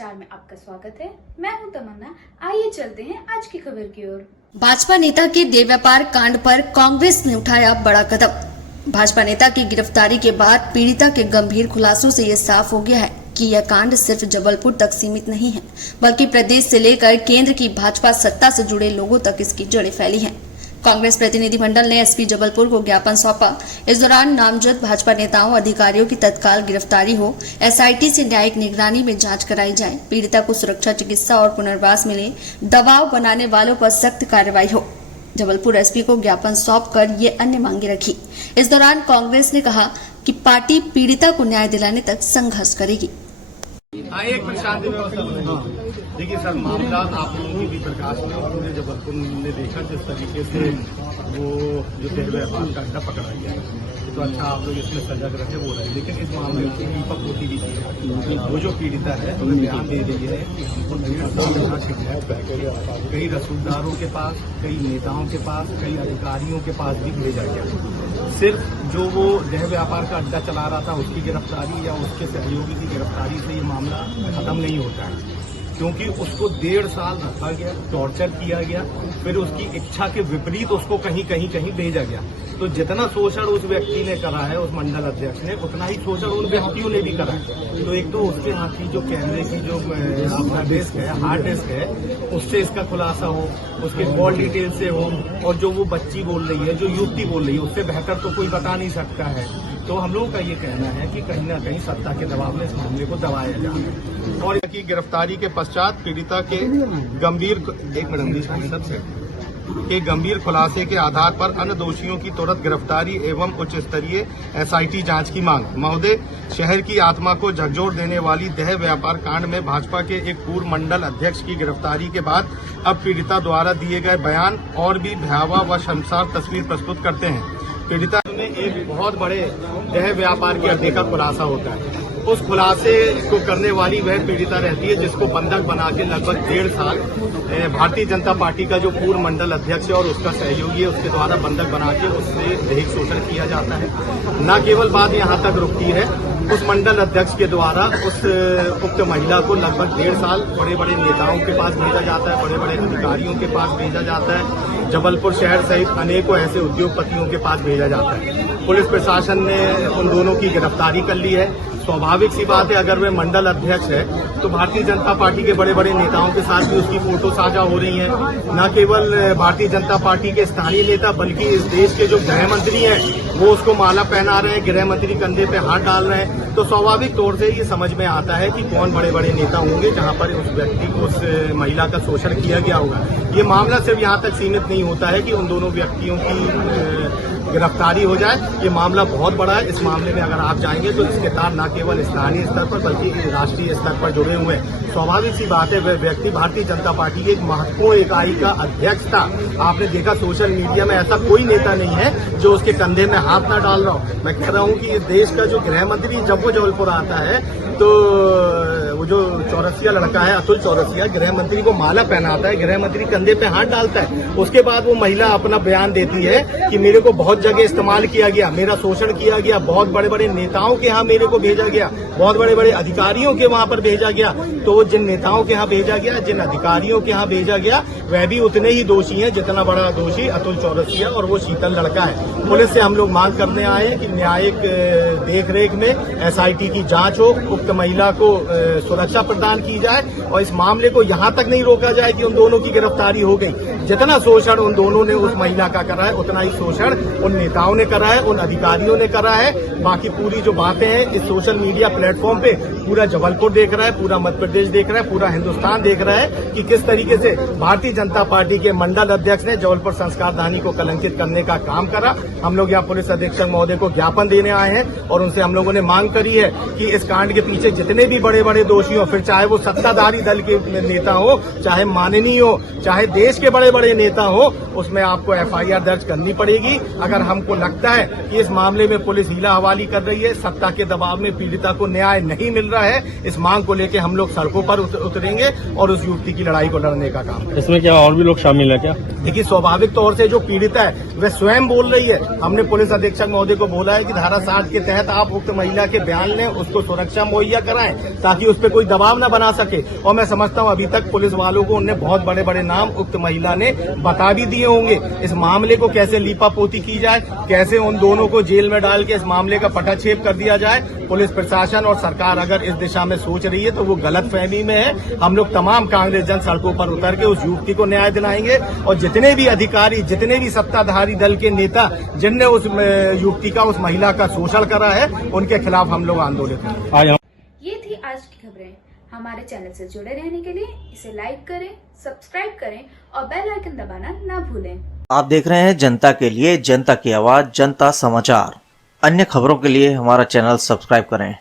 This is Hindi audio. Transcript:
समाचार में आपका स्वागत है। मैं हूं तमन्ना। आइए चलते हैं आज की खबर की ओर। भाजपा नेता के देह व्यापार कांड पर कांग्रेस ने उठाया बड़ा कदम। भाजपा नेता की गिरफ्तारी के बाद पीड़िता के गंभीर खुलासों से ये साफ हो गया है कि यह कांड सिर्फ जबलपुर तक सीमित नहीं है, बल्कि प्रदेश से लेकर केंद्र की भाजपा सत्ता से जुड़े लोगों तक इसकी जड़ें फैली हैं। कांग्रेस प्रतिनिधिमंडल ने एसपी जबलपुर को ज्ञापन सौंपा। इस दौरान नामजद भाजपा नेताओं अधिकारियों की तत्काल गिरफ्तारी हो, एसआईटी से न्यायिक निगरानी में जांच कराई जाए, पीड़िता को सुरक्षा, चिकित्सा और पुनर्वास मिले, दबाव बनाने वालों पर सख्त कार्रवाई हो। जबलपुर एसपी को ज्ञापन सौंपकर ये अन्य मांगे रखी। इस दौरान कांग्रेस ने कहा कि पार्टी पीड़िता को न्याय दिलाने तक संघर्ष करेगी। एक मिनट शांति व्यवस्था। देखिए सर, मामला आप लोगों की भी प्रकाश में और पूरे जबलपुर ने देखा जिस तरीके से वो जो देह व्यापार का अड्डा पकड़ा गया है, तो अच्छा आप लोग इसमें सजग रहे वो रहे। लेकिन इस मामले में दीपक होती भी थी, वो जो पीड़िता है तो बयान दे रही है कि हमको कई रसूलदारों के पास, कई नेताओं के पास, कई अधिकारियों के पास भी भेजा गया। सिर्फ जो वो देह व्यापार का अड्डा चला रहा था उसकी गिरफ्तारी या उसके सहयोगी की गिरफ्तारी से ये मामला खत्म नहीं होता है, क्योंकि उसको 1.5 साल रखा गया, टॉर्चर किया गया, फिर उसकी इच्छा के विपरीत उसको कहीं भेजा गया। तो जितना शोषण उस व्यक्ति ने करा है, उस मंडल अध्यक्ष ने, उतना ही शोषण उन व्यक्तियों ने भी करा है। तो एक तो उसके हाथ की जो कैमरे की जो अपना डिस्क है, हार्ड डिस्क है, उससे इसका खुलासा हो, उसके कॉल डिटेल से हो, और जो वो बच्ची बोल रही है, जो युवती बोल रही है, उससे बेहतर तो कोई बता नहीं सकता है। तो हम लोगों का ये कहना है कि कहीं ना कहीं सत्ता के दबाव में इस मामले को दबाया जाए। और की गिरफ्तारी के पश्चात पीड़िता के गंभीर खुलासे के आधार पर अन्य दोषियों की त्वरित गिरफ्तारी एवं उच्च स्तरीय एसआईटी जांच की मांग। महोदय, शहर की आत्मा को झकझोर देने वाली देह व्यापार कांड में भाजपा के एक पूर्व मंडल अध्यक्ष की गिरफ्तारी के बाद अब पीड़िता द्वारा दिए गए बयान और भी भयावह व शर्मसार तस्वीर प्रस्तुत करते हैं। पीड़िता में एक बहुत बड़े देह व्यापार के अड्डे का खुलासा होता है। उस खुलासे को करने वाली वह पीड़िता रहती है जिसको बंधक बना के लगभग 1.5 साल भारतीय जनता पार्टी का जो पूर्व मंडल अध्यक्ष है और उसका सहयोगी है, उसके द्वारा बंधक बना के उससे दैहिक शोषण किया जाता है। न केवल बात यहाँ तक रुकती है, उस मंडल अध्यक्ष के द्वारा उस उक्त महिला को लगभग 1.5 साल बड़े बड़े नेताओं के पास भेजा जाता है, बड़े बड़े अधिकारियों के पास भेजा जाता है, जबलपुर शहर सहित अनेकों ऐसे उद्योगपतियों के पास भेजा जाता है। पुलिस प्रशासन ने उन दोनों की गिरफ्तारी कर ली है। स्वाभाविक सी बात है, अगर वे मंडल अध्यक्ष है तो भारतीय जनता पार्टी के बड़े बड़े नेताओं के साथ भी उसकी फोटो साझा हो रही है। न केवल भारतीय जनता पार्टी के स्थानीय नेता बल्कि इस देश के जो गृह मंत्री हैं वो उसको माला पहना रहे हैं, गृह मंत्री कंधे पे हाथ डाल रहे हैं। तो स्वाभाविक तौर से ये समझ में आता है कि कौन बड़े बड़े नेता होंगे जहां पर उस व्यक्ति को, उस महिला का शोषण किया गया होगा। ये मामला सिर्फ यहाँ तक सीमित नहीं होता है कि उन दोनों व्यक्तियों की गिरफ्तारी हो जाए। ये मामला बहुत बड़ा है। इस मामले में अगर आप जाएंगे तो इसके तार न केवल स्थानीय स्तर पर बल्कि राष्ट्रीय स्तर पर जुड़े हुए हैं। स्वाभाविक सी बात है, वह व्यक्ति भारतीय जनता पार्टी की एक महत्वपूर्ण इकाई का अध्यक्ष था। आपने देखा सोशल मीडिया में ऐसा कोई नेता नहीं है जो उसके कंधे में हाथ ना डाल रहा हो। मैं कह रहा हूँ कि इस देश का जो गृह मंत्री जब वो जबलपुर आता है तो वो जो चौरसिया लड़का है, अतुल चौरसिया, गृह मंत्री को माला पहनाता है, गृह मंत्री कंधे पे हाथ डालता है। उसके बाद वो महिला अपना बयान देती है कि मेरे को बहुत जगह इस्तेमाल किया गया, मेरा शोषण किया गया, बहुत बड़े बड़े नेताओं के यहाँ मेरे को भेजा गया, बहुत बड़े बड़े अधिकारियों के वहां पर भेजा गया। तो जिन नेताओं के यहाँ भेजा गया, जिन अधिकारियों के यहाँ भेजा गया, वह भी उतने ही दोषी हैं जितना बड़ा दोषी अतुल चौरसिया और वो शीतल लड़का है। पुलिस से हम लोग मांग करने आए हैं कि न्यायिक देखरेख में एसआईटी की जांच हो, उक्त महिला को सुरक्षा प्रदान की जाए और इस मामले को यहाँ तक नहीं रोका जाए कि उन दोनों की गिरफ्तारी हो गई। जितना शोषण उन दोनों ने उस महिला का करा है, उतना ही शोषण उन नेताओं ने करा है, उन अधिकारियों ने करा है। बाकी पूरी जो बातें हैं इस सोशल मीडिया प्लेटफॉर्म पे पूरा जबलपुर देख रहा है, पूरा मध्य प्रदेश देख रहा है, पूरा हिंदुस्तान देख रहा है कि किस तरीके से भारतीय जनता पार्टी के मंडल अध्यक्ष ने जबलपुर संस्कारधानी को कलंकित करने का काम करा। हम लोग यहाँ पुलिस अधीक्षक महोदय को ज्ञापन देने आए हैं और उनसे हम लोगों ने मांग करी है कि इस कांड के पीछे जितने भी बड़े बड़े दोषी हो, फिर चाहे वो सत्ताधारी दल के नेता हो, चाहे माननीय हो, चाहे देश के बड़े बड़े नेता हो उसमें आपको FIR दर्ज करनी पड़ेगी। अगर हमको लगता है कि इस मामले में पुलिस हीला हवाली कर रही है, सत्ता के दबाव में पीड़िता को न्याय नहीं मिल रहा है, इस मांग को लेकर हम लोग सड़कों पर उतरेंगे और उस युवती की लड़ाई को लड़ने का काम। इसमें क्या और भी लोग शामिल है क्या? देखिए, स्वाभाविक तौर से जो पीड़िता है वह स्वयं बोल रही है। हमने पुलिस अधीक्षक महोदय को बोला है कि धारा 7 के तहत आप उक्त महिला के बयान लें, उसको सुरक्षा मुहैया कराएं ताकि उस पर कोई दबाव न बना सके। और मैं समझता हूं अभी तक पुलिस वालों को उन्हें बहुत बड़े बड़े नाम उक्त महिला ने बता भी दिए होंगे। इस मामले को कैसे लीपापोती की जाए, कैसे उन दोनों को जेल में डाल के इस मामले का पटाक्षेप कर दिया जाए, पुलिस प्रशासन और सरकार अगर इस दिशा में सोच रही है तो वो गलत फहमी में है। हम लोग तमाम कांग्रेस जन सड़कों पर उतर के उस युवती को न्याय दिलाएंगे और जितने भी अधिकारी, जितने भी सत्ताधारी दल के नेता जिनने उस युवती का, उस महिला का शोषण करा है, उनके खिलाफ हम लोग आंदोलित करेंगे। ये थी आज की खबरें। हमारे चैनल से जुड़े रहने के लिए इसे लाइक करें, सब्सक्राइब करें और बेल आइकन दबाना ना भूलें। आप देख रहे हैं जनता के लिए, जनता की आवाज, जनता समाचार। अन्य खबरों के लिए हमारा चैनल सब्सक्राइब करें।